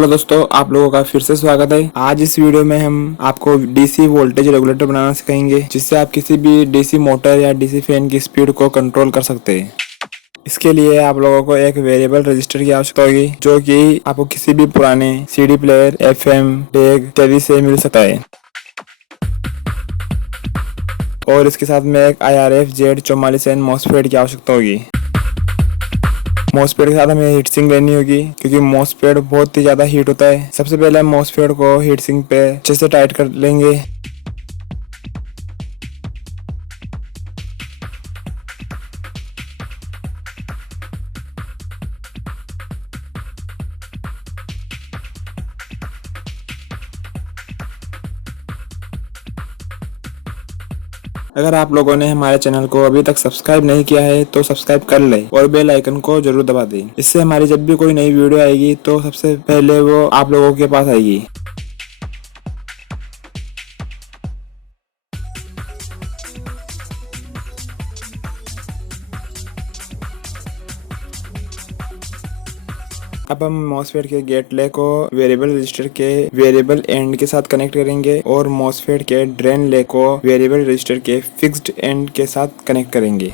Hello दोस्तों, आप लोगों का फिर से स्वागत है। आज इस वीडियो में हम आपको डीसी वोल्टेज रेगुलेटर बनाना सिखाएंगे, जिससे आप किसी भी डीसी मोटर या डीसी फैन की स्पीड को कंट्रोल कर सकते हैं। इसके लिए आप लोगों को एक वेरिएबल रजिस्टर की आवश्यकता होगी, जो कि आपको किसी भी पुराने सीडी प्लेयर, एफएम, डेक इत्यादि से मिल सकता है। और इसके साथ में एक IRF Z44N मॉसफेट की आवश्यकता होगी। मॉसफेट के साथ हमें हीट सिंक लेनी होगी, क्योंकि मॉसफेट बहुत ही ज्यादा हीट होता है। सबसे पहले हम मॉसफेट को हीट सिंक पे अच्छे से टाइट कर लेंगे। अगर आप लोगों ने हमारे चैनल को अभी तक सब्सक्राइब नहीं किया है तो सब्सक्राइब कर लें और बेल आइकन को जरूर दबा दें। इससे हमारी जब भी कोई नई वीडियो आएगी तो सबसे पहले वो आप लोगों के पास आएगी। अब हम मॉसफेट के गेट ले को वेरिएबल रजिस्टर के वेरिएबल एंड के साथ कनेक्ट करेंगे और मॉसफेट के ड्रेन ले को वेरिएबल रजिस्टर के फिक्स्ड एंड के साथ कनेक्ट करेंगे।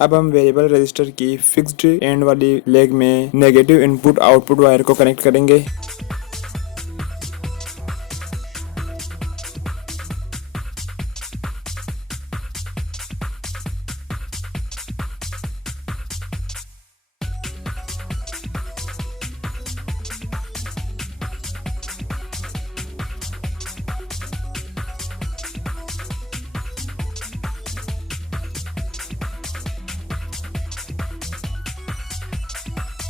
अब हम वेरिएबल रजिस्टर की फिक्स्ड एंड वाली लेग में नेगेटिव इनपुट आउटपुट वायर को कनेक्ट करेंगे।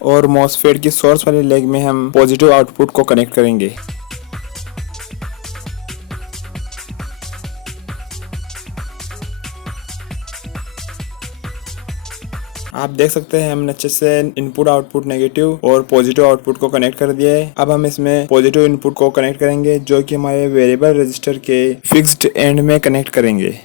और मॉसफेट की सोर्स वाली लेग में हम पॉजिटिव आउटपुट को कनेक्ट करेंगे। आप देख सकते हैं हमने अच्छे से इनपुट आउटपुट नेगेटिव और पॉजिटिव आउटपुट को कनेक्ट कर दिया है। अब हम इसमें पॉजिटिव इनपुट को कनेक्ट करेंगे, जो कि हमारे वेरिएबल रजिस्टर के फिक्स्ड एंड में कनेक्ट करेंगे।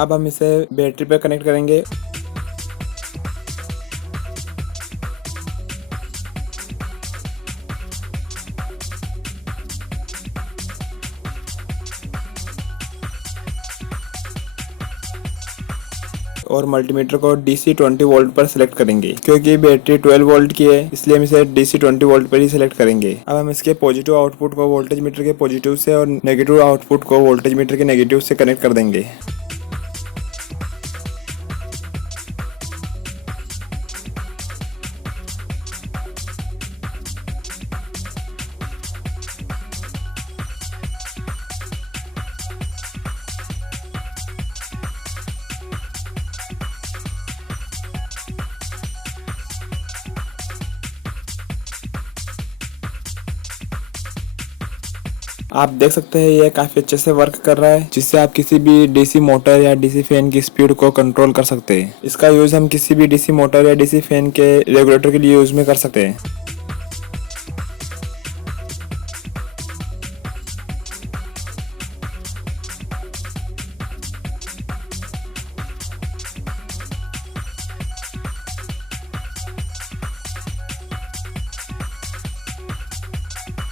अब हम इसे बैटरी पे कनेक्ट करेंगे। और मल्टीमीटर को DC 20 वोल्ट पर सिलेक्ट करेंगे, क्योंकि बैटरी 12 वोल्ट की है, इसलिए हम इसे DC 20 वोल्ट पर ही सिलेक्ट करेंगे। अब हम इसके पॉजिटिव आउटपुट को वोल्टेज मीटर के पॉजिटिव से और नेगेटिव आउटपुट को वोल्टेज मीटर के नेगेटिव से कनेक्ट कर देंगे। आप देख सकते हैं ये काफी अच्छे से वर्क कर रहा है, जिससे आप किसी भी डीसी मोटर या डीसी फैन की स्पीड को कंट्रोल कर सकते हैं। इसका यूज हम किसी भी डीसी मोटर या डीसी फैन के रेगुलेटर के लिए यूज में कर सकते हैं।